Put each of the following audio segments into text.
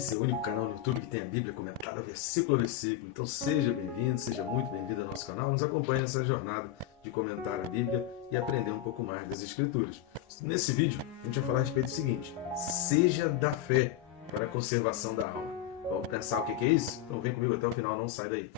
Esse é o único canal no YouTube que tem a Bíblia comentada versículo a versículo. Então seja bem-vindo, seja muito bem-vindo ao nosso canal. Nos acompanhe nessa jornada de comentar a Bíblia e aprender um pouco mais das Escrituras. Nesse vídeo, a gente vai falar a respeito do seguinte: seja da fé para a conservação da alma. Vamos pensar o que é isso? Então vem comigo até o final, não sai daí.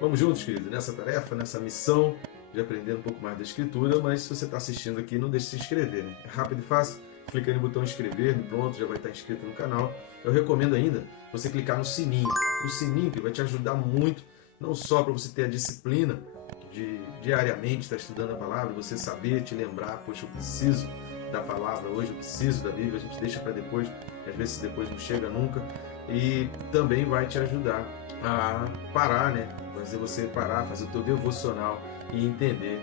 Vamos juntos, querido, nessa tarefa, nessa missão de aprender um pouco mais da Escritura, mas se você está assistindo aqui, não deixe de se inscrever, né? É rápido e fácil, clica no botão inscrever, pronto, já vai estar inscrito no canal. Eu recomendo ainda você clicar no sininho, que vai te ajudar muito, não só para você ter a disciplina de diariamente estar estudando a palavra, você saber, te lembrar, poxa, eu preciso da palavra hoje, eu preciso da Bíblia, a gente deixa para depois, às vezes depois não chega nunca, e também vai te ajudar a parar, né? Fazer você parar, fazer o teu devocional e entender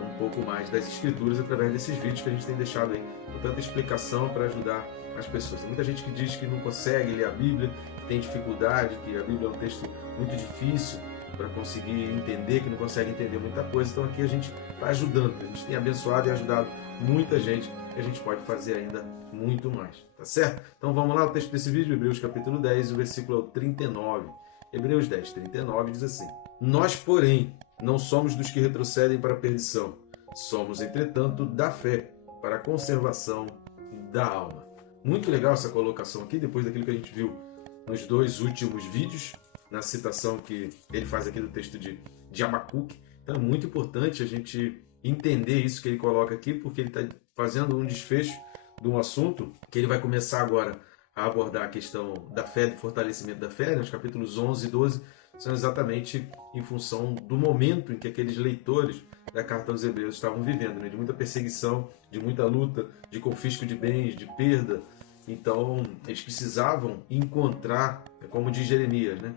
um pouco mais das Escrituras através desses vídeos que a gente tem deixado aí, com tanta explicação para ajudar as pessoas. Tem muita gente que diz que não consegue ler a Bíblia, que tem dificuldade, que a Bíblia é um texto muito difícil para conseguir entender, que não consegue entender muita coisa. Então aqui a gente está ajudando, a gente tem abençoado e ajudado muita gente, e a gente pode fazer ainda muito mais, tá certo? Então vamos lá, o texto desse vídeo, Hebreus capítulo 10, o versículo 39. Hebreus 10, 39 diz assim: nós, porém, não somos dos que retrocedem para a perdição, somos, entretanto, da fé para a conservação da alma. Muito legal essa colocação aqui, depois daquilo que a gente viu nos dois últimos vídeos, na citação que ele faz aqui do texto de Abacuque. Então é muito importante a gente entender isso que ele coloca aqui, porque ele está fazendo um desfecho de um assunto que ele vai começar agora a abordar a questão da fé, do fortalecimento da fé, né? Os capítulos 11 e 12 são exatamente em função do momento em que aqueles leitores da carta aos Hebreus estavam vivendo, né? De muita perseguição, de muita luta, de confisco de bens, de perda. Então, eles precisavam encontrar, como diz Jeremias, né?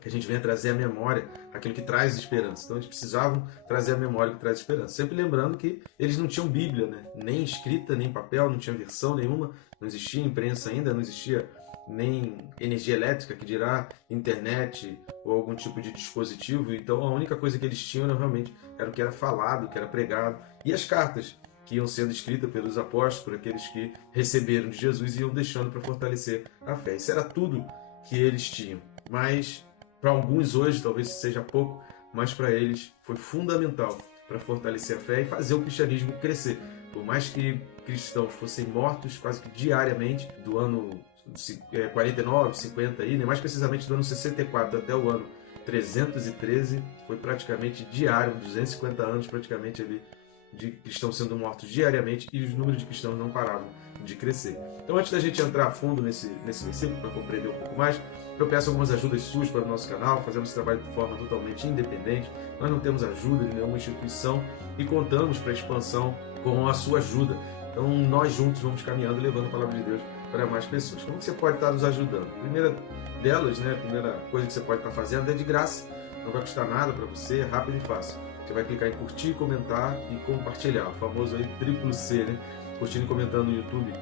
Que a gente venha trazer à memória aquilo que traz esperança. Então, eles precisavam trazer à memória o que traz esperança. Sempre lembrando que eles não tinham Bíblia, né? Nem escrita, nem papel, não tinha versão nenhuma, não existia imprensa ainda, não existia nem energia elétrica, que dirá internet ou algum tipo de dispositivo. Então, a única coisa que eles tinham realmente era o que era falado, o que era pregado, e as cartas que iam sendo escritas pelos apóstolos, por aqueles que receberam de Jesus e iam deixando para fortalecer a fé. Isso era tudo que eles tinham. Mas para alguns hoje talvez seja pouco, mas para eles foi fundamental para fortalecer a fé e fazer o cristianismo crescer. Por mais que cristãos fossem mortos quase que diariamente, do ano 49, 50 aí, né? Mais precisamente do ano 64 até o ano 313, foi praticamente diário, 250 anos praticamente ali de cristãos sendo mortos diariamente, e os números de cristãos não paravam de crescer. Então, antes da gente entrar a fundo nesse versículo, para compreender um pouco mais, eu peço algumas ajudas suas para o nosso canal. Fazemos esse trabalho de forma totalmente independente, nós não temos ajuda de nenhuma instituição e contamos para a expansão com a sua ajuda. Então, nós juntos vamos caminhando, levando a palavra de Deus para mais pessoas. Como você pode estar nos ajudando? A primeira delas, né, a primeira coisa que você pode estar fazendo é de graça, não vai custar nada para você, é rápido e fácil. Você vai clicar em curtir, comentar e compartilhar, o famoso aí triplo C, né? Curtindo e comentando no YouTube,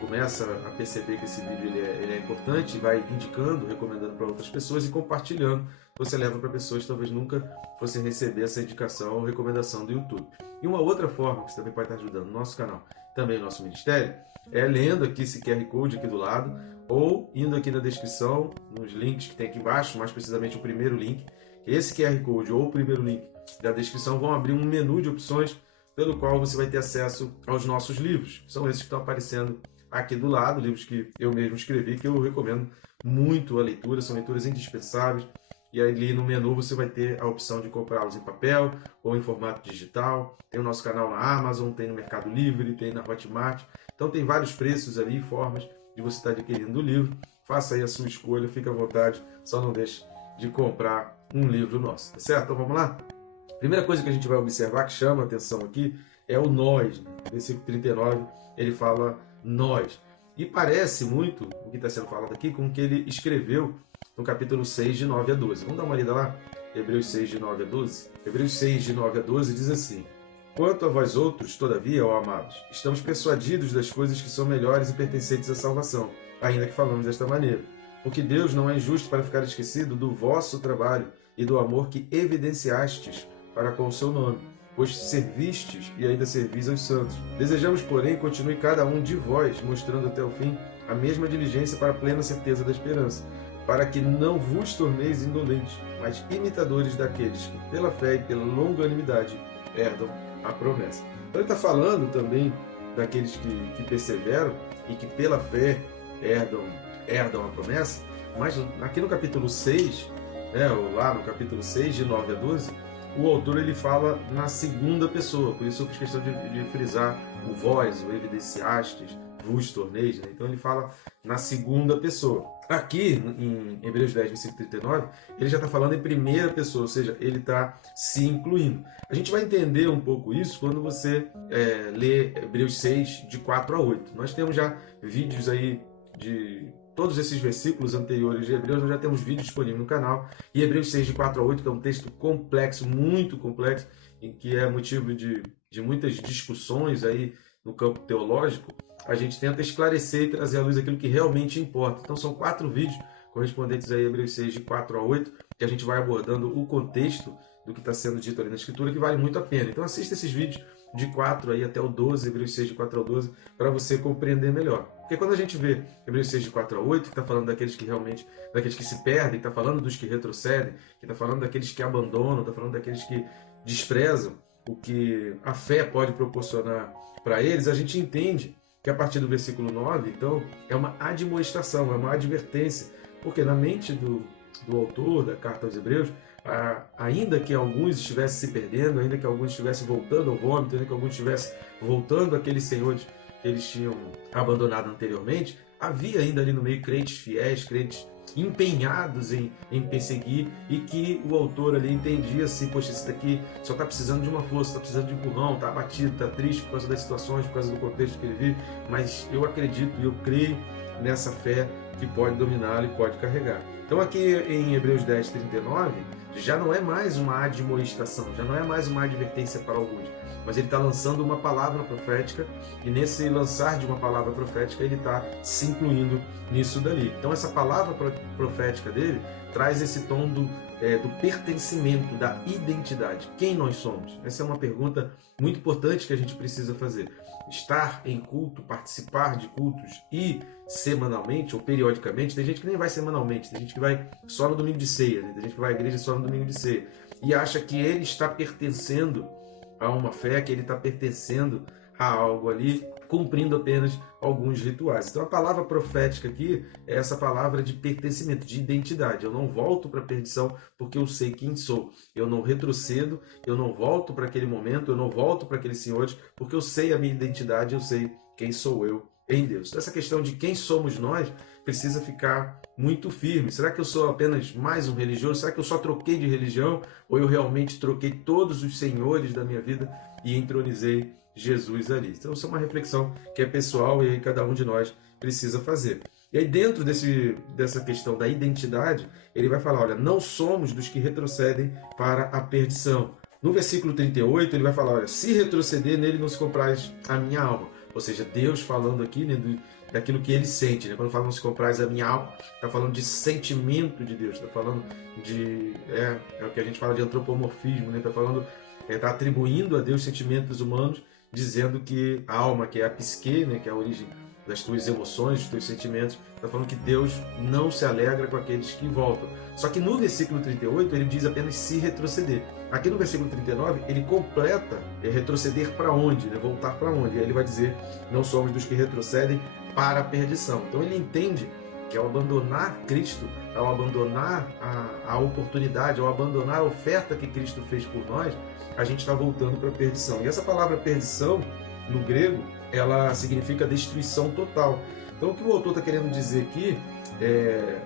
começa a perceber que esse vídeo ele é importante, vai indicando, recomendando para outras pessoas, e compartilhando, você leva para pessoas que talvez nunca fossem receber essa indicação ou recomendação do YouTube. E uma outra forma que você também pode estar ajudando no nosso canal, também o nosso ministério, é lendo aqui esse QR Code aqui do lado, ou indo aqui na descrição, nos links que tem aqui embaixo, mais precisamente o primeiro link. Esse QR Code ou o primeiro link da descrição vão abrir um menu de opções pelo qual você vai ter acesso aos nossos livros, que são esses que estão aparecendo aqui do lado, livros que eu mesmo escrevi, que eu recomendo muito a leitura, são leituras indispensáveis, e ali no menu você vai ter a opção de comprá-los em papel ou em formato digital. Tem o nosso canal na Amazon, tem no Mercado Livre, tem na Hotmart, então tem vários preços ali e formas de você estar adquirindo o livro. Faça aí a sua escolha, fique à vontade, só não deixe de comprar um livro nosso, tá certo? Então vamos lá? Primeira coisa que a gente vai observar, que chama a atenção aqui, é o nós. No versículo 39, ele fala nós. E parece muito, o que está sendo falado aqui, com o que ele escreveu no capítulo 6, de 9 a 12. Vamos dar uma lida lá? Hebreus 6, de 9 a 12. Hebreus 6, de 9 a 12 diz assim: quanto a vós outros, todavia, ó amados, estamos persuadidos das coisas que são melhores e pertencentes à salvação, ainda que falamos desta maneira. Porque Deus não é injusto para ficar esquecido do vosso trabalho e do amor que evidenciastes para com o seu nome, pois servistes e ainda servis aos santos. Desejamos, porém, que continue cada um de vós, mostrando até o fim a mesma diligência para a plena certeza da esperança, para que não vos torneis indolentes, mas imitadores daqueles que, pela fé e pela longanimidade, herdam a promessa. Então ele está falando também daqueles que perseveram e que pela fé herdam a promessa, mas aqui no capítulo 6, ou lá no capítulo 6, de 9 a 12, o autor ele fala na segunda pessoa, por isso eu fiz questão de frisar o vós, o evidenciastes, vos torneis, né? Então ele fala na segunda pessoa. Aqui em Hebreus 10, versículo 39, ele já está falando em primeira pessoa, ou seja, ele está se incluindo. A gente vai entender um pouco isso quando você lê Hebreus 6, de 4 a 8. Nós temos já vídeos aí de todos esses versículos anteriores de Hebreus, nós já temos vídeo disponível no canal. E Hebreus 6, de 4 a 8, que é um texto complexo, muito complexo, em que é motivo de muitas discussões aí no campo teológico, a gente tenta esclarecer e trazer à luz aquilo que realmente importa. Então são 4 vídeos correspondentes a Hebreus 6, de 4 a 8, que a gente vai abordando o contexto do que está sendo dito ali na Escritura, que vale muito a pena. Então assista esses vídeos de 4 aí até o 12, Hebreus 6, de 4 ao 12, para você compreender melhor. Porque quando a gente vê Hebreus 6, de 4 a 8, que está falando daqueles que realmente, daqueles que se perdem, que está falando dos que retrocedem, que está falando daqueles que abandonam, está falando daqueles que desprezam o que a fé pode proporcionar para eles, a gente entende que a partir do versículo 9, então, é uma admoestação, é uma advertência, porque na mente do autor da carta aos Hebreus, ainda que alguns estivessem se perdendo, ainda que alguns estivessem voltando ao vômito, ainda que alguns estivessem voltando àqueles senhores que eles tinham abandonado anteriormente, havia ainda ali no meio crentes fiéis, crentes empenhados em perseguir, e que o autor ali entendia assim, poxa, esse daqui só está precisando de uma força, está precisando de empurrão, está abatido, está triste por causa das situações, por causa do contexto que ele vive, mas eu acredito e eu creio nessa fé que pode dominá-lo e pode carregar. Então aqui em Hebreus 10, 39, já não é mais uma admoestação, já não é mais uma advertência para alguns, mas ele está lançando uma palavra profética, e nesse lançar de uma palavra profética ele está se incluindo nisso dali. Então essa palavra profética dele traz esse tom do pertencimento, da identidade. Quem nós somos? Essa é uma pergunta muito importante que a gente precisa fazer. Estar em culto, participar de cultos e semanalmente ou periodicamente, tem gente que nem vai semanalmente, tem gente que vai só no domingo de ceia, né? Tem gente que vai à igreja só no domingo de ceia e acha que ele está pertencendo a uma fé, que ele está pertencendo a algo ali, cumprindo apenas alguns rituais. Então a palavra profética aqui é essa palavra de pertencimento, de identidade. Eu não volto para a perdição porque eu sei quem sou. Eu não retrocedo, eu não volto para aquele momento, eu não volto para aqueles senhores, porque eu sei a minha identidade, eu sei quem sou eu em Deus. Então essa questão de quem somos nós precisa ficar muito firme. Será que eu sou apenas mais um religioso? Será que eu só troquei de religião? Ou eu realmente troquei todos os senhores da minha vida e entronizei Jesus ali? Então isso é uma reflexão que é pessoal e aí cada um de nós precisa fazer. E aí dentro dessa questão da identidade, ele vai falar, olha, não somos dos que retrocedem para a perdição. No versículo 38 ele vai falar, olha, se retroceder nele não se compraz a minha alma. Ou seja, Deus falando aqui, né, daquilo que ele sente, né? Quando fala não se compraz a minha alma, está falando de sentimento de Deus, está falando de é o que a gente fala de antropomorfismo, né? Está falando, está atribuindo a Deus sentimentos humanos, dizendo que a alma, que é a psique, né, que é a origem das tuas emoções, dos teus sentimentos, está falando que Deus não se alegra com aqueles que voltam. Só que no versículo 38 ele diz apenas se retroceder. Aqui no versículo 39 ele completa retroceder para onde, né? Voltar para onde. E aí ele vai dizer, não somos dos que retrocedem para a perdição. Então ele entende que ao abandonar Cristo, ao abandonar a oportunidade, ao abandonar a oferta que Cristo fez por nós, a gente está voltando para a perdição. E essa palavra perdição, no grego, ela significa destruição total. Então o que o autor está querendo dizer aqui,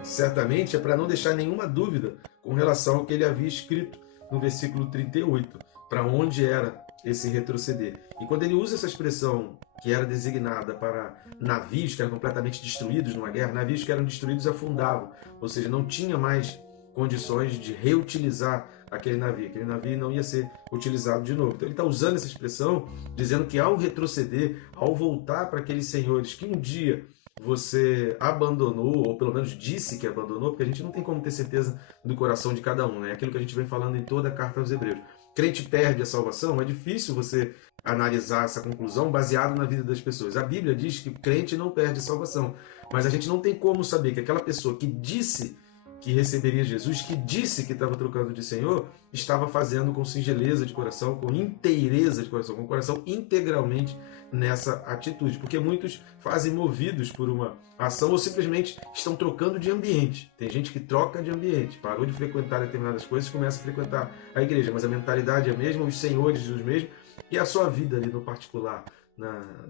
certamente, é para não deixar nenhuma dúvida com relação ao que ele havia escrito no versículo 38, para onde era esse retroceder. E quando ele usa essa expressão que era designada para navios que eram completamente destruídos numa guerra, navios que eram destruídos afundavam, ou seja, não tinha mais condições de reutilizar aquele navio não ia ser utilizado de novo. Então ele está usando essa expressão, dizendo que ao retroceder, ao voltar para aqueles senhores que um dia você abandonou, ou pelo menos disse que abandonou, porque a gente não tem como ter certeza do coração de cada um, né? É aquilo que a gente vem falando em toda a carta aos Hebreus. Crente perde a salvação? É difícil você analisar essa conclusão baseado na vida das pessoas. A Bíblia diz que o crente não perde a salvação, mas a gente não tem como saber que aquela pessoa que disse que receberia Jesus, que disse que estava trocando de Senhor, estava fazendo com singeleza de coração, com inteireza de coração, com o coração integralmente nessa atitude. Porque muitos fazem movidos por uma ação ou simplesmente estão trocando de ambiente. Tem gente que troca de ambiente, parou de frequentar determinadas coisas e começa a frequentar a igreja, mas a mentalidade é a mesma, os senhores os mesmos, e a sua vida ali no particular,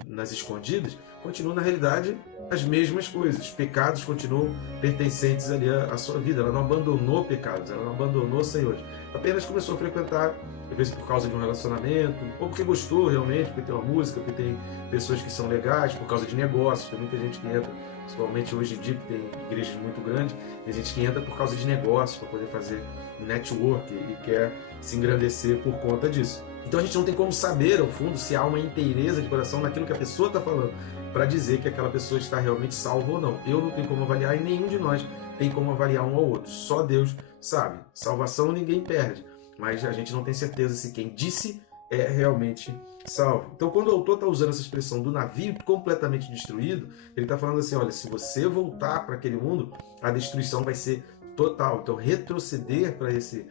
nas escondidas, continuam na realidade as mesmas coisas. Os pecados continuam pertencentes ali à sua vida. Ela não abandonou pecados, ela não abandonou senhores. Apenas começou a frequentar, às vezes por causa de um relacionamento, ou porque gostou realmente, porque tem uma música, porque tem pessoas que são legais, por causa de negócios. Tem muita gente que entra, principalmente hoje em dia, que tem igrejas muito grandes, tem gente que entra por causa de negócios, para poder fazer network e quer se engrandecer por conta disso. Então a gente não tem como saber, ao fundo, se há uma inteireza de coração naquilo que a pessoa está falando, para dizer que aquela pessoa está realmente salva ou não. Eu não tenho como avaliar e nenhum de nós tem como avaliar um ao outro. Só Deus sabe. Salvação ninguém perde, mas a gente não tem certeza se quem disse é realmente salvo. Então, quando o autor está usando essa expressão do navio completamente destruído, ele está falando assim, olha, se você voltar para aquele mundo, a destruição vai ser total. Então, retroceder para esse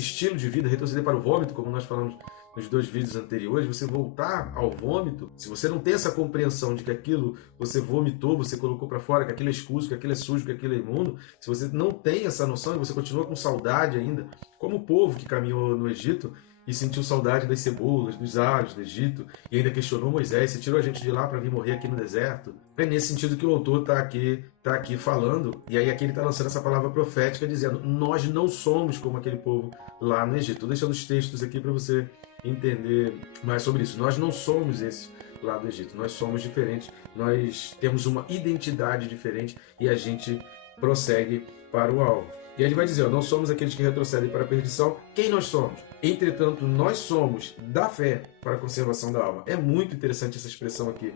estilo de vida, retroceder para o vômito, como nós falamos nos 2 vídeos anteriores, você voltar ao vômito, se você não tem essa compreensão de que aquilo você vomitou, você colocou para fora, que aquilo é escuso, que aquilo é sujo, que aquilo é imundo, se você não tem essa noção e você continua com saudade ainda, como o povo que caminhou no Egito e sentiu saudade das cebolas, dos alhos do Egito, e ainda questionou Moisés, você tirou a gente de lá para vir morrer aqui no deserto. É nesse sentido que o autor está aqui falando, e aí aqui ele está lançando essa palavra profética, dizendo, nós não somos como aquele povo lá no Egito. Estou deixando os textos aqui para você entender mais sobre isso. Nós não somos esse lá do Egito, nós somos diferentes, nós temos uma identidade diferente e a gente prossegue para o alvo. E aí ele vai dizer, não somos aqueles que retrocedem para a perdição. Quem nós somos? Entretanto, nós somos da fé para a conservação da alma. É muito interessante essa expressão aqui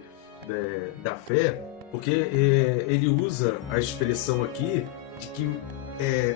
da fé, porque ele usa a expressão aqui de que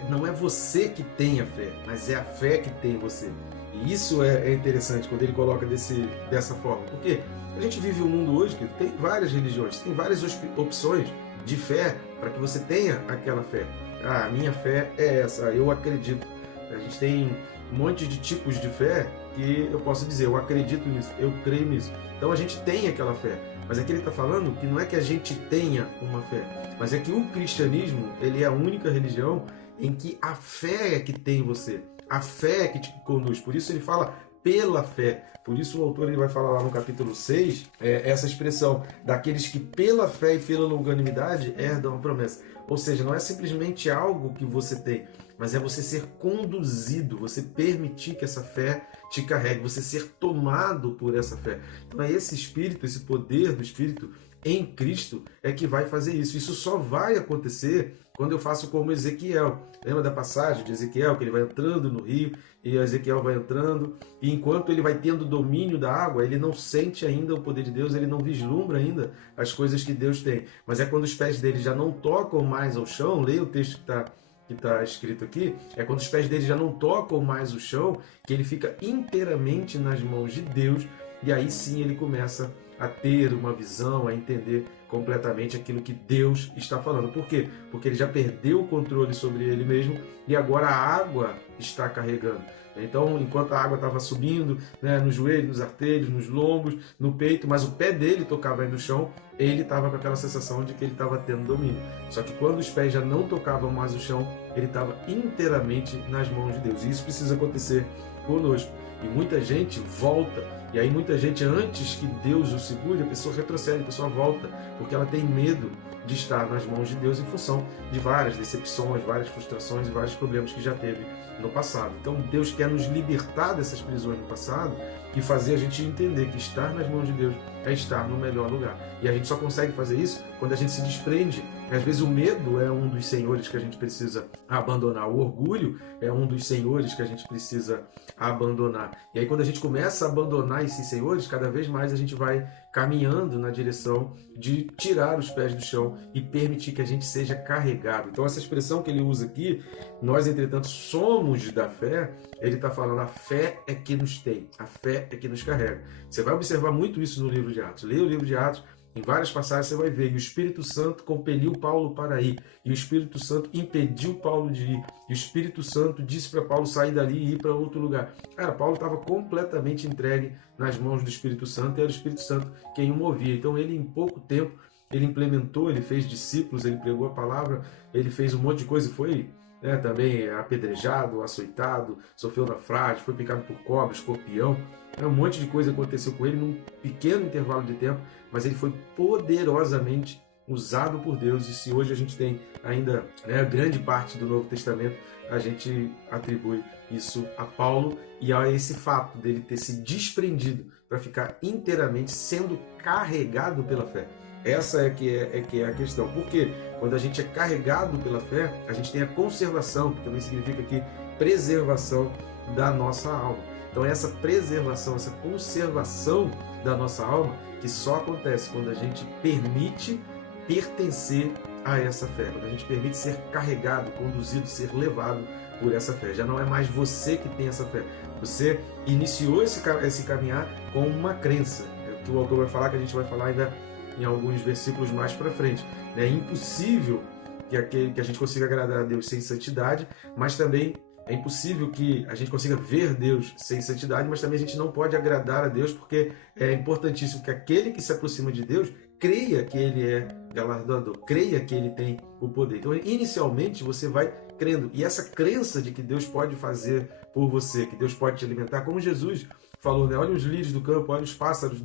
não é você que tem a fé, mas é a fé que tem você. E isso é interessante quando ele coloca dessa forma. Porque a gente vive um mundo hoje que tem várias religiões, tem várias opções de fé para que você tenha aquela fé. Ah, a minha fé é essa, eu acredito. A gente tem um monte de tipos de fé que eu posso dizer, eu acredito nisso, eu creio nisso. Então a gente tem aquela fé. Mas aqui ele está falando que não é que a gente tenha uma fé, mas é que o cristianismo, ele é a única religião em que a fé é que tem você. A fé é que te conduz. Por isso ele fala pela fé. Por isso o autor ele vai falar lá no capítulo 6, essa expressão daqueles que pela fé e pela longanimidade herdam a promessa. Ou seja, não é simplesmente algo que você tem, mas é você ser conduzido, você permitir que essa fé te carregue, você ser tomado por essa fé. Então é esse Espírito, esse poder do Espírito em Cristo é que vai fazer isso. Isso só vai acontecer quando eu faço como Ezequiel. Lembra da passagem de Ezequiel, que ele vai entrando no rio, e Ezequiel vai entrando, e enquanto ele vai tendo domínio da água, ele não sente ainda o poder de Deus, ele não vislumbra ainda as coisas que Deus tem. Mas é quando os pés dele já não tocam mais ao chão, leia o texto que está escrito aqui, é quando os pés dele já não tocam mais o chão, que ele fica inteiramente nas mãos de Deus, e aí sim ele começa a ter uma visão, a entender completamente aquilo que Deus está falando. Por quê? Porque ele já perdeu o controle sobre ele mesmo e agora a água está carregando. Então, enquanto a água estava subindo, né, nos joelhos, nos artelhos, nos lombos, no peito, mas o pé dele tocava aí no chão, ele estava com aquela sensação de que ele estava tendo domínio. Só que quando os pés já não tocavam mais o chão, ele estava inteiramente nas mãos de Deus. E isso precisa acontecer conosco. E muita gente volta, e aí muita gente, antes que Deus o segure, a pessoa retrocede, a pessoa volta, porque ela tem medo de estar nas mãos de Deus em função de várias decepções, várias frustrações e vários problemas que já teve no passado. Então Deus quer nos libertar dessas prisões no passado e fazer a gente entender que estar nas mãos de Deus é estar no melhor lugar. E a gente só consegue fazer isso quando a gente se desprende. Às vezes o medo é um dos senhores que a gente precisa abandonar. O orgulho é um dos senhores que a gente precisa abandonar. E aí quando a gente começa a abandonar esses senhores, cada vez mais a gente vai caminhando na direção de tirar os pés do chão e permitir que a gente seja carregado. Então essa expressão que ele usa aqui, nós entretanto somos da fé, ele está falando a fé é que nos tem, a fé é que nos carrega. Você vai observar muito isso no livro de Atos. Leia o livro de Atos, em várias passagens você vai ver, e o Espírito Santo compeliu Paulo para ir, e o Espírito Santo impediu Paulo de ir, e o Espírito Santo disse para Paulo sair dali e ir para outro lugar. Cara, Paulo estava completamente entregue nas mãos do Espírito Santo, e era o Espírito Santo quem o movia. Então ele, em pouco tempo, ele implementou, ele fez discípulos, ele pregou a palavra, ele fez um monte de coisa, foi também apedrejado, açoitado, sofreu naufrágio, foi picado por cobra, escorpião. Um monte de coisa aconteceu com ele num pequeno intervalo de tempo, mas ele foi poderosamente usado por Deus. E se hoje a gente tem ainda grande parte do Novo Testamento, a gente atribui isso a Paulo e a esse fato dele ter se desprendido para ficar inteiramente sendo carregado pela fé. Essa é que é a questão. Porque quando a gente é carregado pela fé, a gente tem a conservação, que também significa aqui preservação da nossa alma. Então essa preservação, essa conservação da nossa alma, que só acontece quando a gente permite pertencer a essa fé, quando a gente permite ser carregado, conduzido, ser levado por essa fé. Já não é mais você que tem essa fé. Você iniciou esse caminhar com uma crença. É o que o autor vai falar, que a gente vai falar ainda em alguns versículos mais para frente. É impossível que a gente consiga agradar a Deus sem santidade, mas também é impossível que a gente consiga ver Deus sem santidade, mas também a gente não pode agradar a Deus, porque é importantíssimo que aquele que se aproxima de Deus creia que Ele é galardoador, creia que Ele tem o poder. Então, inicialmente, você vai crendo. E essa crença de que Deus pode fazer por você, que Deus pode te alimentar, como Jesus falou, olha os lírios do campo, olha os pássaros,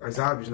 as aves,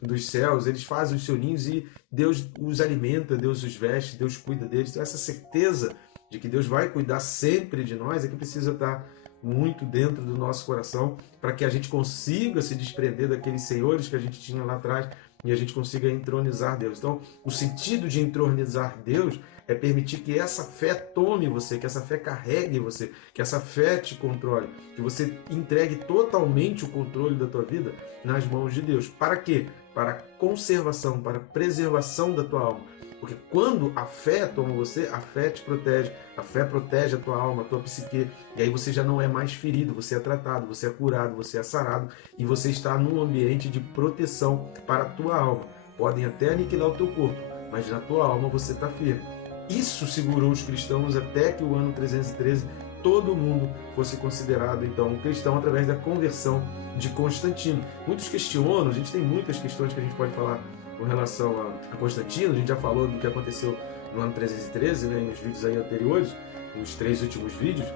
dos céus, eles fazem os seus ninhos e Deus os alimenta, Deus os veste, Deus cuida deles. Então, essa certeza de que Deus vai cuidar sempre de nós é que precisa estar muito dentro do nosso coração para que a gente consiga se desprender daqueles senhores que a gente tinha lá atrás e a gente consiga entronizar Deus. Então, o sentido de entronizar Deus é permitir que essa fé tome você, que essa fé carregue você, que essa fé te controle, que você entregue totalmente o controle da tua vida nas mãos de Deus. Para quê? Para a conservação, para a preservação da tua alma. Porque quando a fé toma você, a fé te protege, a fé protege a tua alma, a tua psique, e aí você já não é mais ferido, você é tratado, você é curado, você é sarado, e você está num ambiente de proteção para a tua alma. Podem até aniquilar o teu corpo, mas na tua alma você está firme. Isso segurou os cristãos até que o ano 313 todo mundo fosse considerado então um cristão através da conversão de Constantino. Muitos questionam, a gente tem muitas questões que a gente pode falar com relação a Constantino, a gente já falou do que aconteceu no ano 313, nos vídeos aí anteriores, nos 3 últimos vídeos,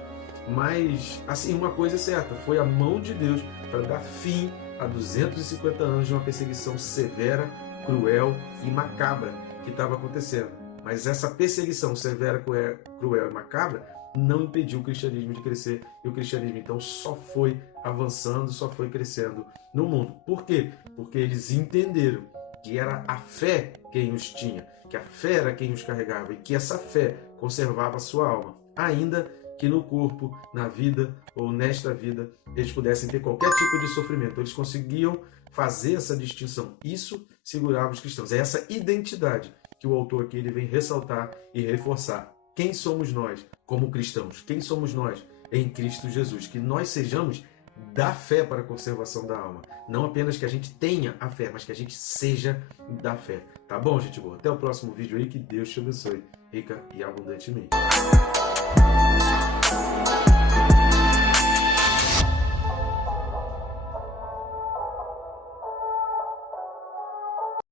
mas assim, uma coisa é certa, foi a mão de Deus para dar fim a 250 anos de uma perseguição severa, cruel e macabra que estava acontecendo. Mas essa perseguição severa, cruel e macabra não impediu o cristianismo de crescer, e o cristianismo então só foi avançando, só foi crescendo no mundo. Por quê? Porque eles entenderam que era a fé quem os tinha, que a fé era quem os carregava e que essa fé conservava a sua alma, ainda que no corpo, na vida ou nesta vida eles pudessem ter qualquer tipo de sofrimento. Eles conseguiam fazer essa distinção. Isso segurava os cristãos. É essa identidade que o autor aqui ele vem ressaltar e reforçar. Quem somos nós como cristãos? Quem somos nós em Cristo Jesus? Que nós sejamos da fé para a conservação da alma. Não apenas que a gente tenha a fé, mas que a gente seja da fé. Tá bom, gente boa? Até o próximo vídeo aí. Que Deus te abençoe rica e abundantemente.